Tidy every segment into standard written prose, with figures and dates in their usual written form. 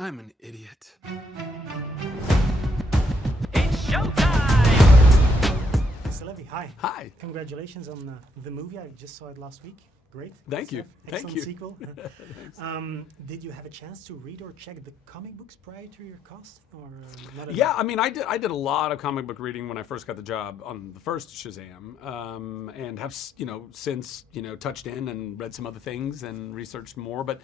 I'm an idiot. It's showtime! Mr. Levy, hi. Hi. Congratulations on the movie. I just saw it last week. Great. Thank you. Excellent Thank you. sequel. Did you have a chance to read or check the comic books prior to your casting, or not? Yeah, I mean, I did a lot of comic book reading when I first got the job on the first Shazam, and have since touched in and read some other things and researched more. But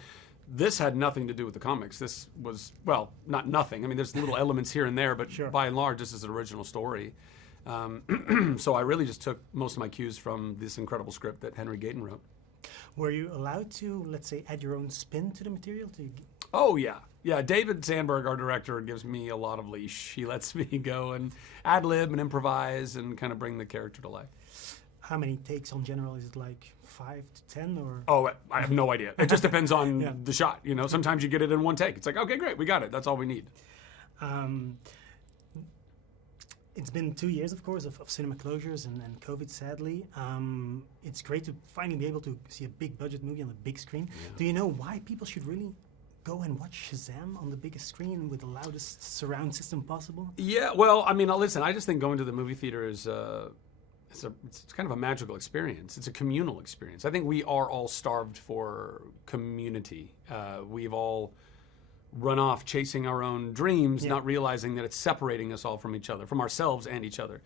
this had nothing to do with the comics. This was, well, not nothing. I mean, there's little elements here and there, but Sure. by and large, this is an original story. So I really just took most of my cues from this incredible script that Henry Gayton wrote. Were you allowed to, let's say, add your own spin to the material? Oh, yeah. Yeah, David Sandberg, our director, gives me a lot of leash. He lets me go and ad-lib and improvise and kind of bring the character to life. How many takes on general? Is it like 5 to 10 or? Oh, I have no idea. It just depends on Yeah. the shot. Sometimes you get it in one take. It's like, okay, great, we got it. That's all we need. It's been 2 years, of course, of cinema closures and COVID, sadly. It's great to finally be able to see a big budget movie on the big screen. Yeah. Do you know why people should really go and watch Shazam on the biggest screen with the loudest surround system possible? Yeah, well, I mean, listen, I just think going to the movie theater is it's kind of a magical experience. It's a communal experience. I think we are all starved for community. We've all run off chasing our own dreams, not realizing that it's separating us all from each other, from ourselves and each other.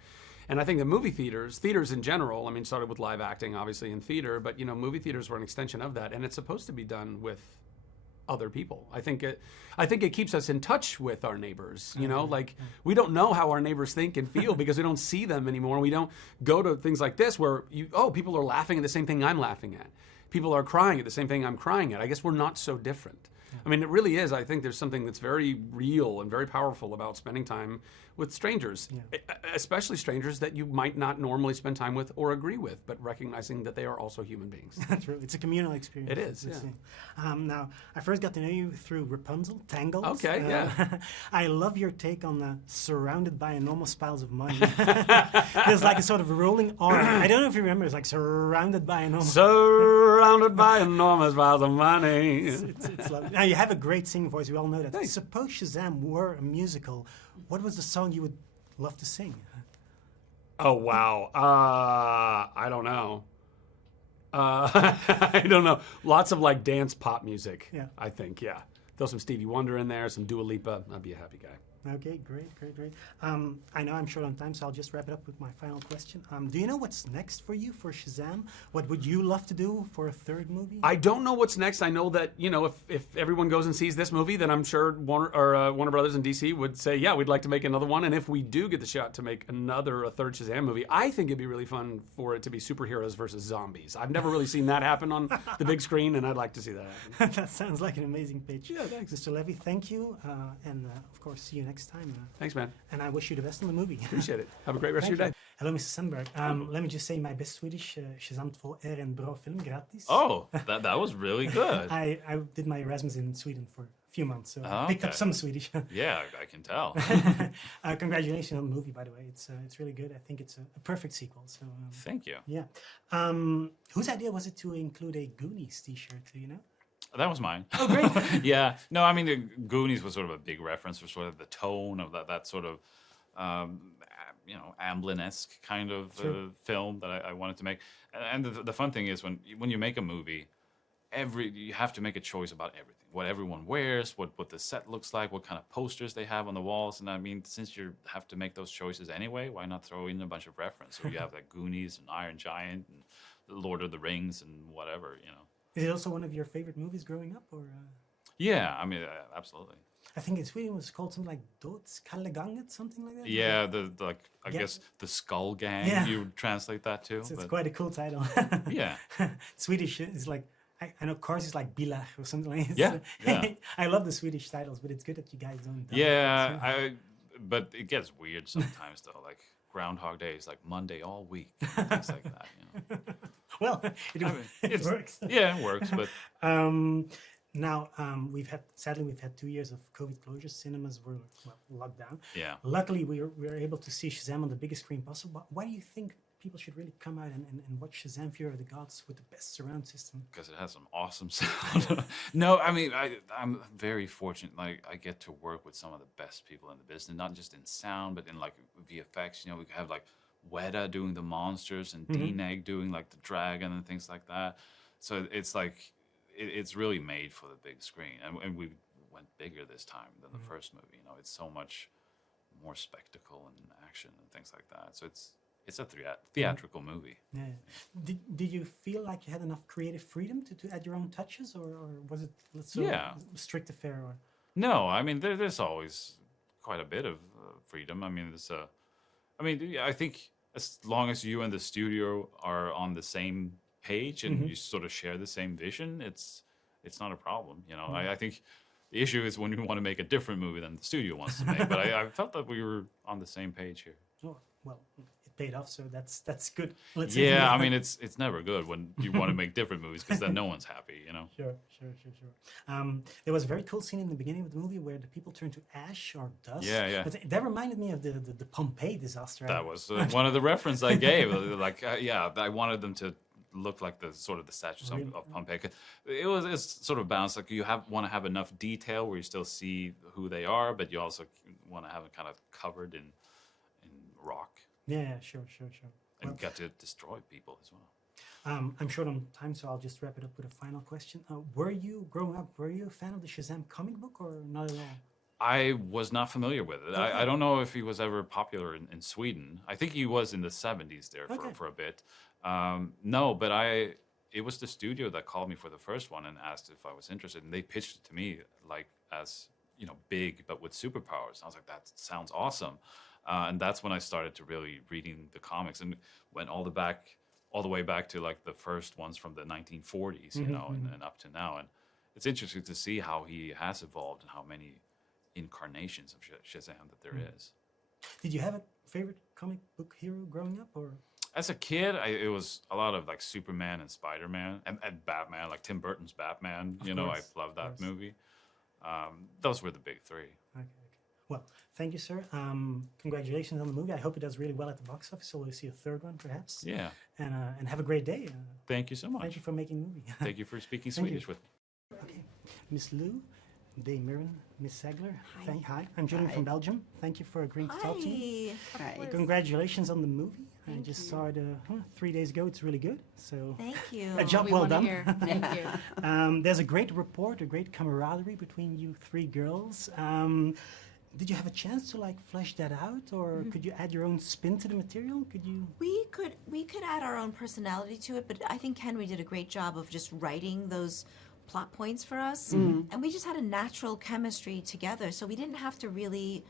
And I think that movie theaters in general, I mean, started with live acting, obviously, in theater, but, movie theaters were an extension of that, and it's supposed to be done with other people. I think it keeps us in touch with our neighbors, we don't know how our neighbors think and feel because we don't see them anymore. We don't go to things like this where people are laughing at the same thing I'm laughing at. People are crying at the same thing I'm crying at. I guess we're not so different. I mean, it really is. I think there's something that's very real and very powerful about spending time with strangers, especially strangers that you might not normally spend time with or agree with, but recognizing that they are also human beings. True. It's a communal experience. It is, yeah. Now, I first got to know you through Rapunzel, Tangled. Okay, yeah. I love your take on surrounded by enormous piles of money. There's like a sort of rolling R. I don't know if you remember, it's like surrounded by enormous... Surrounded by enormous piles of money. It's lovely. Now, you have a great singing voice. We all know that. Thanks. Suppose Shazam were a musical. What was the song you would love to sing? Oh, wow. I don't know. I don't know. Lots of like dance pop music, I think, yeah. Throw some Stevie Wonder in there, some Dua Lipa. I'd be a happy guy. Okay, great. I know I'm short on time, so I'll just wrap it up with my final question. Do you know what's next for you for Shazam? What would you love to do for a third movie? I don't know what's next. I know that, if everyone goes and sees this movie, then I'm sure Warner Brothers in DC would say, yeah, we'd like to make another one. And if we do get the shot to make a third Shazam movie, I think it'd be really fun for it to be superheroes versus zombies. I've never really seen that happen on the big screen, and I'd like to see that happen. That sounds like an amazing pitch. Yeah, thanks. Mr. Levy, thank you. And of course, see you next time. Thanks, man. And I wish you the best in the movie. Appreciate it. Have a great rest Thank of your you. day. Hello, Mr. Sandberg. Let me just say my best Swedish. Shazam 2 är en bra film, gratis. Oh, that was really good. I did my Erasmus in Sweden for a few months, so I picked up okay. some Swedish. Yeah, I can tell. Congratulations on the movie, by the way. It's really good. I think it's a perfect sequel. So Thank you. yeah. Whose idea was it to include a Goonies T-shirt? Do you know? That was mine. Oh, great. Yeah. No, I mean, the Goonies was sort of a big reference for sort of the tone of that sort of, Amblin-esque kind of film that I wanted to make. And the fun thing is when you make a movie, you have to make a choice about everything. What everyone wears, what the set looks like, what kind of posters they have on the walls. And I mean, since you have to make those choices anyway, why not throw in a bunch of reference? So you have like Goonies and Iron Giant and The Lord of the Rings and whatever, Is it also one of your favorite movies growing up, or? Yeah, I mean, absolutely. I think in Sweden it was called something like Dödskalleganget, something like that. Yeah, I guess the Skull Gang. Yeah. You would translate that too. It's quite a cool title. Yeah. Swedish is like I know Kars is like Bilar or something like that. Yeah. I love the Swedish titles, but it's good that you guys don't. Yeah, but it gets weird sometimes though. Like Groundhog Day is like Monday all week, things like that. Well, it works. Yeah, it works. But now we've had 2 years of COVID closures. Cinemas were locked down. Yeah. Luckily, we were able to see Shazam on the biggest screen possible. Why do you think people should really come out and watch Shazam Fury of the Gods with the best surround system? Because it has some awesome sound. No, I mean, I'm very fortunate. Like, I get to work with some of the best people in the business, not just in sound, but in like VFX. You know, we have like Weta doing the monsters and D-Neg doing like the dragon and things like that. So it's like, it's really made for the big screen. And we went bigger this time than the first movie. You know, it's so much more spectacle and action and things like that. So it's a theatrical movie. Yeah. Did you feel like you had enough creative freedom to add your own touches, or was it strict affair? Or? No, I mean there's always quite a bit of freedom. I mean I think as long as you and the studio are on the same page and you sort of share the same vision, it's not a problem. You know, I think the issue is when you want to make a different movie than the studio wants to make. But I felt that we were on the same page here. Oh, well, it paid off, so that's good. Yeah, I mean, it's never good when you want to make different movies because then no one's happy, you know? Sure. There was a very cool scene in the beginning of the movie where the people turn to ash or dust. Yeah. But that reminded me of the Pompeii disaster. That was one of the reference I gave. I wanted them to look like the statues of Pompeii. It's sort of balanced. Like you want to have enough detail where you still see who they are, but you also want to have it kind of covered in rock. Yeah, sure. And get to destroy people as well. I'm short on time, so I'll just wrap it up with a final question. Were you a fan of the Shazam comic book or not at all? I was not familiar with it. Okay. I don't know if he was ever popular in Sweden. I think he was in the 70s there for a bit. No, but it was the studio that called me for the first one and asked if I was interested, and they pitched it to me like as, you know, big but with superpowers. I was like, that sounds awesome. And that's when I started to really reading the comics and went all the way back to like the first ones from the 1940s, you know, and up to now. And it's interesting to see how he has evolved and how many incarnations of Shazam that there is. Did you have a favorite comic book hero growing up, or? As a kid, it was a lot of like Superman and Spider-Man and Batman, like Tim Burton's Batman. You know, I love that movie. Those were the big three. Okay. Well, thank you, sir. Congratulations on the movie. I hope it does really well at the box office, so we'll see a third one, perhaps. Yeah. And have a great day. Thank you so much. Thank you for making the movie. Thank you for speaking Swedish with me. Okay. Miss Lou, Day Mirren, Miss Segler. Hi. I'm Julian from Belgium. Thank you for agreeing to talk to me. Hi. Congratulations on the movie. I just saw it 3 days ago. It's really good. So Thank you. a job We well wanna done. hear. Thank you. There's a great rapport, a great camaraderie between you three girls. Did you have a chance to like flesh that out, or could you add your own spin to the material? Could you? We could add our own personality to it, but I think Henry did a great job of just writing those plot points for us, and we just had a natural chemistry together, so we didn't have to really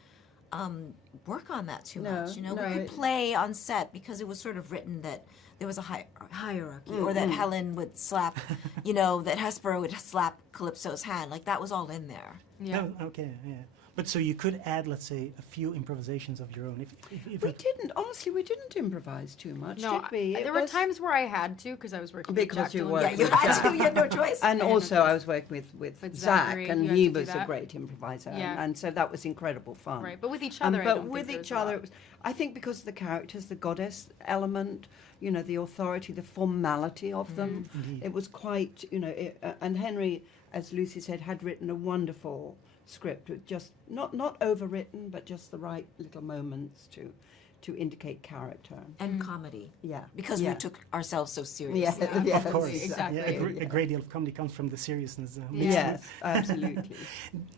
work on that too much. You know, we could play on set because it was sort of written that there was a hierarchy, or that Helen would slap, you know, that Hesper would slap Calypso's hand. Like that was all in there. Yeah. Oh, okay, yeah. But so you could add, let's say, a few improvisations of your own. If We didn't, honestly, we didn't improvise too much, No, did we? there were times where I had to because I was working with Because Jack you Dylan. were. Yeah, you had to. You had no choice. And I had no also, I was working with With Zach, Zachary, and you had he to do was a that. great improviser, Yeah. and so that was incredible fun. Right, but with each other, I but don't with think each there was a other, lot. it was, I think because of the characters, the goddess element, you know, the authority, the formality of them, it was quite, you know, and Henry, as Lucy said, had written a wonderful script with just not overwritten, but just the right little moments to indicate character. And comedy. Yeah, Because yeah. we took ourselves so seriously. Yeah, yes. of course, Exactly. a great deal of comedy comes from the seriousness. Yes, absolutely.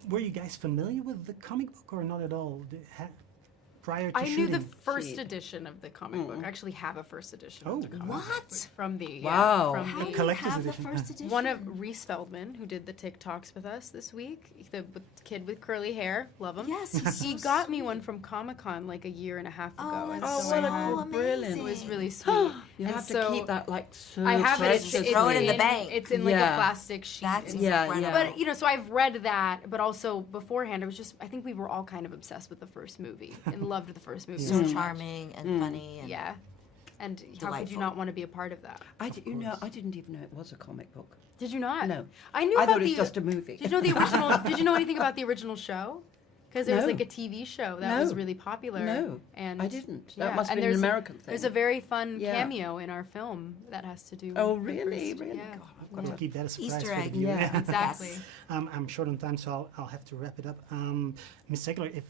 Were you guys familiar with the comic book or not at all? Prior to I knew shooting? the first She- edition of the comic book. I actually have a first edition Oh, of the comic what? book from the Wow. from How the do you collector's have the edition. first edition? one of Reese Feldman, who did the TikToks with us this week, the kid with curly hair, love him. Yes, he's He so got me sweet. one from Comic-Con like a year and a half ago. Oh, and that's Oh, so what I a have- cool, brilliant. It was really sweet. You And have to so keep that like so I have it. precious. Throw it in the bank. It's in like Yeah. a plastic sheet. That's and Yeah, incredible. yeah. But you know, so I've read that, but also beforehand, I think we were all kind of obsessed with the first movie and loved the first movie. So much. charming and funny. And Yeah, and how could Delightful. you not want to be a part of that? I didn't even know it was a comic book. Did you not? No. I knew I about thought it the. was just a movie. Did you know the original? Did you know anything about the original show? Because there's No. like a TV show that was No. really popular. No, and I didn't. yeah, That must have and been an there's American thing. There's a very fun Yeah. cameo in our film that has to do. Oh, with the really? first- Really? Yeah. God, I've got To to keep that a surprise Easter for the egg. viewer. Yeah. Exactly. I'm short on time, so I'll have to wrap it up. Ms. Segler, if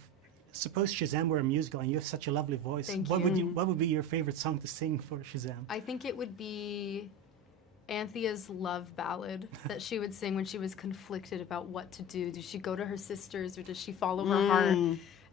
suppose Shazam were a musical and you have such a lovely voice, Thank what you. what would be your favorite song to sing for Shazam? I think it would be Anthea's love ballad that she would sing when she was conflicted about what to do. Does she go to her sisters or does she follow her heart?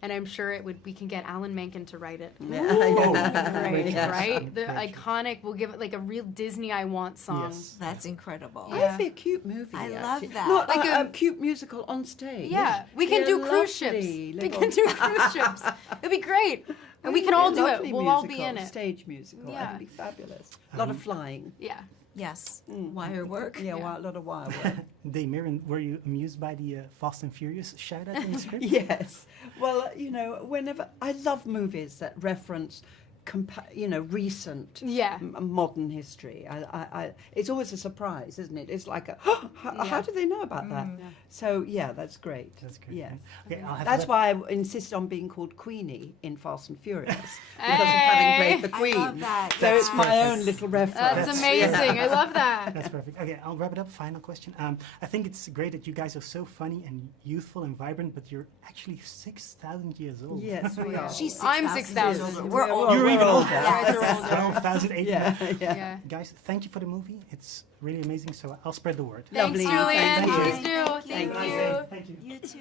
And I'm sure it would. We can get Alan Menken to write it. Great, Yes. right? The iconic. We'll give it like a real Disney "I Want" song. Yes. That's incredible. Yeah. It'd be a cute movie. I love actually. that. Not Like like a a- cute musical on stage. Yeah, we can Be a do cruise ships. lovely We little- can do cruise ships. It'd be great, and we can all do it. Lovely We'll all be musical, in it. Stage musical. Yeah. That'd be fabulous. A lot of flying. Yeah. Yes. Wire work. Yeah, Yeah. a lot of wire work. Damiron, were you amused by the Fast and Furious shout out in the script? Yes. Well, whenever I love movies that reference, recent, Yeah. modern history. It's always a surprise, isn't it? It's like how Yeah. do they know about that? Yeah. So yeah, that's great. That's great. Yeah. Okay, I'll have That's to why I insisted on being called Queenie in Fast and Furious because of Hey! having played the I Queen. love that. So it's my Perfect. own little reference. That's amazing. I love that. That's perfect. Okay, I'll wrap it up. Final question. I think it's great that you guys are so funny and youthful and vibrant, but you're actually 6,000 years old. Yes, we are. She's I'm 6,000 6,000. years older. We're We're all- older. You're even we're older. older. Yes. You're older. 12,800. Yeah, yeah. Yeah. Guys, thank you for the movie. It's really amazing, so I'll spread the word. Thanks, Lovely. Julian. Thank you. Please do. Thank Thank you. you. Thank you. You too.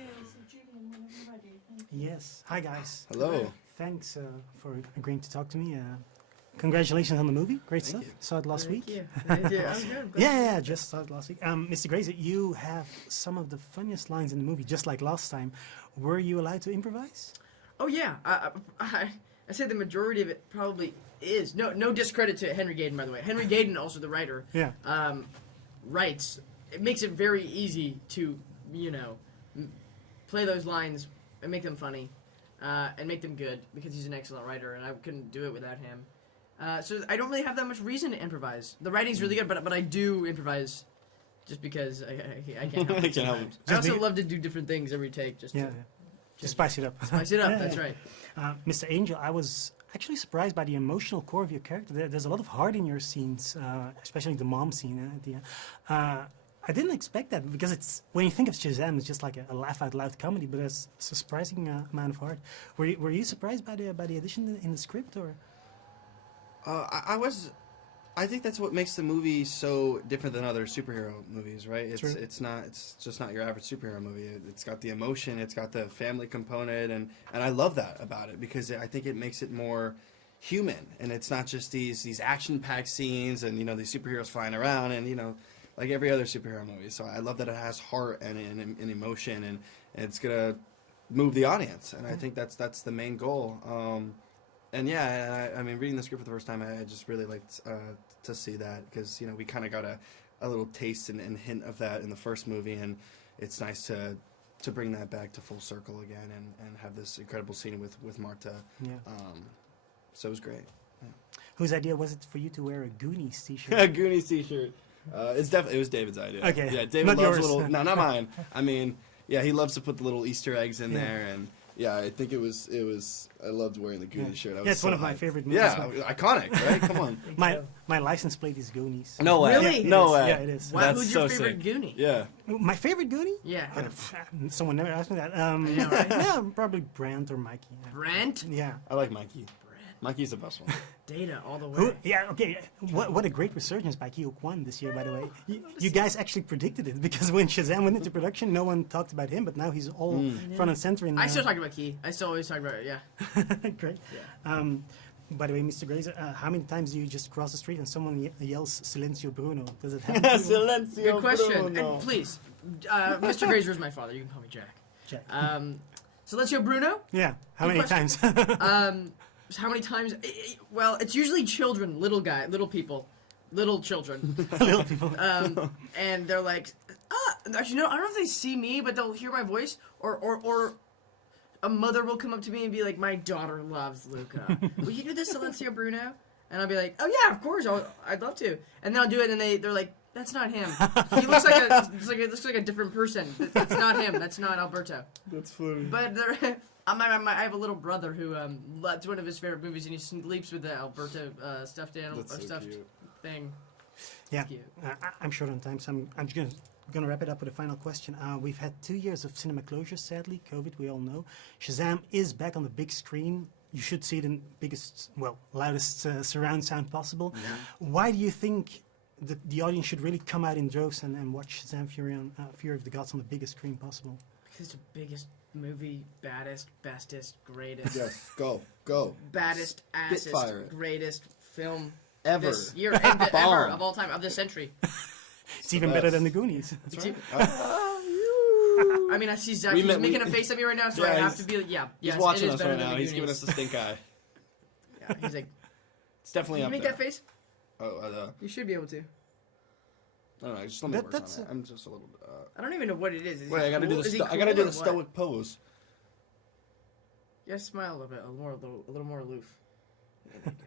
Yes. Hi, guys. Hello. Thanks for agreeing to talk to me. Congratulations on the movie. Great stuff. you. Saw it last week. I'm good. Yeah, just saw it last week. Mr. Grazer, you have some of the funniest lines in the movie, just like last time. Were you allowed to improvise? Oh yeah, I say the majority of it probably is. No discredit to Henry Gayden, by the way. Henry Gayden, also the writer, Yeah. writes. It makes it very easy to play those lines and make them funny, and make them good because he's an excellent writer, and I couldn't do it without him. So I don't really have that much reason to improvise. The writing's really good, but I do improvise just because I can't help I it. can't help it. sometimes. I also be- love to do different things every take, just Yeah. to To spice it up. spice it up. Yeah, That's yeah. right. Mr. Angel, I was actually surprised by the emotional core of your character. There's a lot of heart in your scenes, especially the mom scene at the end. I didn't expect that because it's when you think of Shazam, it's just like a laugh out loud comedy, but there's a surprising amount of heart. Were you surprised by the addition in the script, or? I was. I think that's what makes the movie so different than other superhero movies, right? True. It's just not your average superhero movie. It's got the emotion, it's got the family component, and I love that about it because I think it makes it more human, and it's not just these action-packed scenes and these superheroes flying around and like every other superhero movie. So I love that it has heart and emotion, and it's gonna move the audience, and I think that's the main goal. And yeah, I mean, reading the script for the first time, I just really liked to see that because we kind of got a little taste and hint of that in the first movie, and it's nice to bring that back to full circle again and have this incredible scene with Marta. Yeah. So it was great. Whose idea was it for you to wear a Goonies T-shirt? Goonies T-shirt. It was David's idea. Okay. Yeah, David Not loves yours. little. No, not mine. I mean, yeah, he loves to put the little Easter eggs in Yeah. there, and yeah, I think it was. I loved wearing the Goonies shirt. I was Yeah, it's so one of my hyped. favorite movies. Yeah, iconic, right? Come on. My license plate is Goonies. No way. Really? No way. Yeah, it is. Wow, That's who's your so favorite sick. Goonie? Yeah. My favorite Goonie? Yeah. Someone never asked me that. know, right? Yeah, probably Brant or Mikey. Brent? Yeah. I like Mikey. Mikey's the best one. Data all the way. Who, yeah, okay. What a great resurgence by Ki Kwan this year, by the way. You guys actually predicted it because when Shazam went into production, no one talked about him, but now he's all front and center. In, I still talk about Key. I still always talk about it, yeah. Great. By the way, Mr. Grazer, how many times do you just cross the street and someone yells "Silencio Bruno"? Does it happen? to you? Silencio Good question. Bruno. And please, Mr. Grazer is my father. You can call me Jack. Jack. Silencio Bruno? Yeah. How Good many question. times? How many times? Well, it's usually children, little people, little children. Little people. And they're like, actually, no, I don't know if they see me, but they'll hear my voice, or a mother will come up to me and be like, my daughter loves Luca. Will you do this, Silencio Bruno? And I'll be like, oh yeah, of course, I'd love to. And then I'll do it, and they're like, That's not him. He looks it looks like a different person. That's not him. That's not Alberto. That's funny. But I have a little brother who that's one of his favorite movies, and he sleeps with the Alberto stuffed animal That's or so stuffed cute. thing. Yeah, Cute. I'm short on time, so I'm just going to wrap it up with a final question. We've had 2 years of cinema closure, sadly. COVID, we all know. Shazam is back on the big screen. You should see it in biggest, loudest surround sound possible. Why do you think the audience should really come out in droves and watch Shazam Fury of the Gods on the biggest screen possible? Because it's the biggest movie, baddest, bestest, greatest. Yes, go. Baddest, assest, Spitfire it. greatest film Ever. this year, and ever Bomb. of all time, of this century. It's even better than the Goonies. That's It's right. I mean, I see Zach. We He's met- making we- a face at me right now, so Yeah, I have he's- to be like, yeah. He's yes, watching it is us better right than now. the He's giving us Goonies. the stink eye. Yeah, he's like, It's definitely can you up make there. that face? Oh, You should be able to. I don't know. Just let me work on that's it. I'm just a little. I don't even know what it is. Is Wait, he I gotta cool? do the. Is he I gotta cool do or the what? stoic pose. Yeah, smile a little bit, a little more aloof. Yeah, there you go.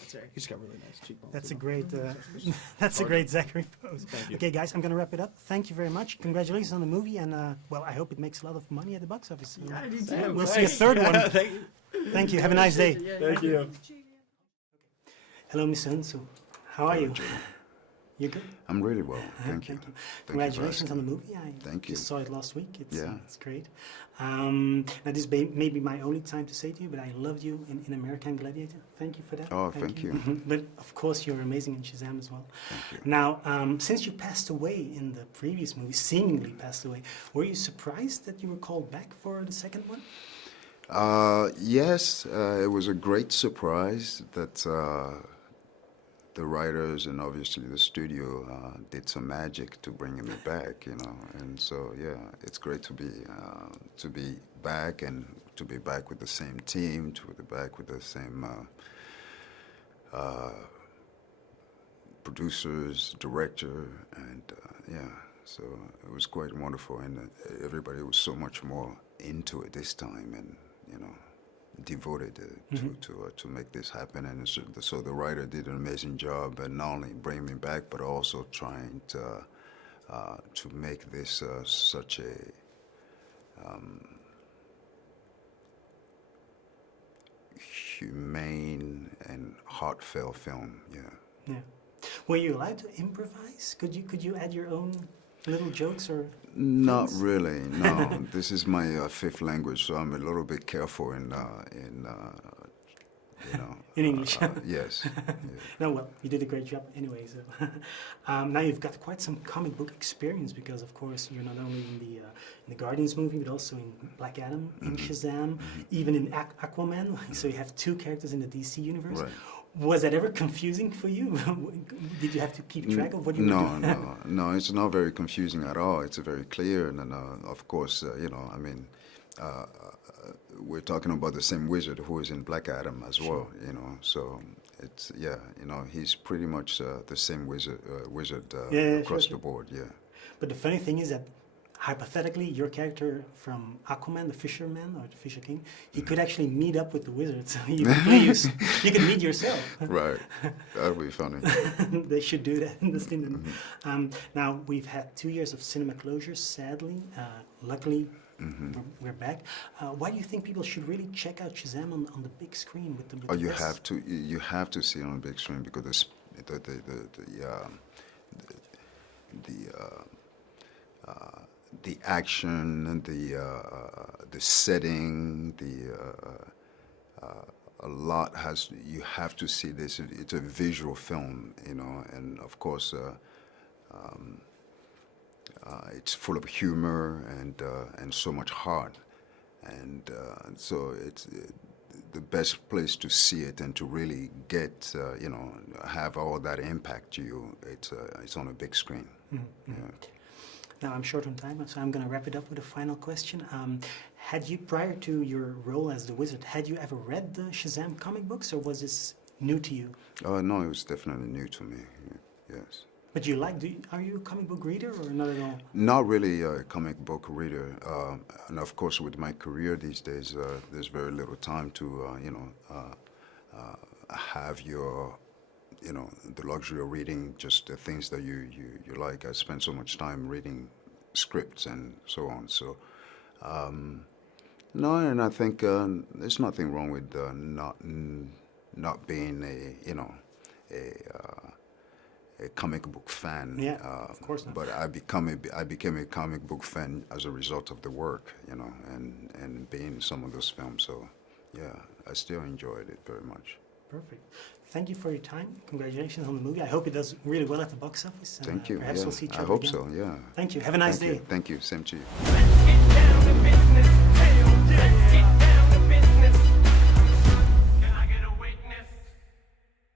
That's right. He's got really nice cheekbones. That's a you know. great, that's a great Zachary pose. Thank you. Okay, guys, I'm going to wrap it up. Thank you very much. Congratulations on the movie, and I hope it makes a lot of money at the box office. So, Yeah, I do too. we'll see a third one. Thank you. Thank you. Have a nice day. Yeah, Thank you. Hello, Miss Sunsu. How are you? You good? I'm really well, thank you. Thank you for Congratulations on asking. the movie. I Thank you. just saw it last week. Yeah. It's great. Now, this may be my only time to say to you, but I loved you in American Gladiator. Thank you for that. Oh, thank you. But of course, you're amazing in Shazam as well. Thank you. Now, since you passed away in the previous movie, seemingly passed away, were you surprised that you were called back for the second one? Yes, it was a great surprise that the writers and obviously the studio did some magic to bringing me back, you know. And so, yeah, it's great to be back and to be back with the same team, to be back with the same producers, director, and yeah. So it was quite wonderful, and everybody was so much more into it this time, and you know, devoted to make this happen. And so the writer did an amazing job, and not only bringing me back, but also trying to make this such a humane and heartfelt film. Yeah. Yeah. Were you allowed to improvise? Could you add your own little jokes or? Not things? really. No, this is my fifth language, so I'm a little bit careful in you know. In English. Yes. Yeah. No, well, you did a great job anyway. So now you've got quite some comic book experience because, of course, you're not only in the Guardians movie, but also in Black Adam, in Shazam, even in Aquaman. So you have two characters in the DC universe. Right. Was that ever confusing for you? Did you have to keep track of what you were doing? No. It's not very confusing at all. It's very clear, and of course, you know, I mean. We're talking about the same wizard who is in Black Adam as well, you know. So it's you know, he's pretty much the same wizard across the board, yeah. But the funny thing is that hypothetically, your character from Aquaman, the Fisherman or the Fisher King, he could actually meet up with the wizard. So you could play you could meet yourself. Right, that would be funny. They should do that in the cinema. Now we've had 2 years of cinema closures. Sadly, luckily. We're back. Why do you think people should really check out Shazam on the big screen with the? With Oh, the you best- have to. You have to see it on the big screen because the action and the setting, a lot has. You have to see this. It's a visual film, you know, and of course. It's full of humor and so much heart, and so it's the best place to see it and to really get you know, have all that impact to you. It's on a big screen. Yeah. Now I'm short on time, so I'm going to wrap it up with a final question. Had you, prior to your role as the wizard, had you ever read the Shazam comic books, or was this new to you? No, it was definitely new to me. Yes. But are you a comic book reader or not at all? Not really a comic book reader, and of course, with my career these days, there's very little time to, you know, have your you know, the luxury of reading just the things that you like. I spend so much time reading scripts and so on. So, no, and I think there's nothing wrong with not being a comic book fan. Yeah, of course not. But I became a comic book fan as a result of the work, you know, and being in some of those films. So, yeah, I still enjoyed it very much. Perfect. Thank you for your time. Congratulations on the movie. I hope it does really well at the box office. Thank you. Perhaps Yeah, we'll see each I other hope again. so. Yeah. Thank you. Have a nice day. Thank you. Same to you. Let's get down to business.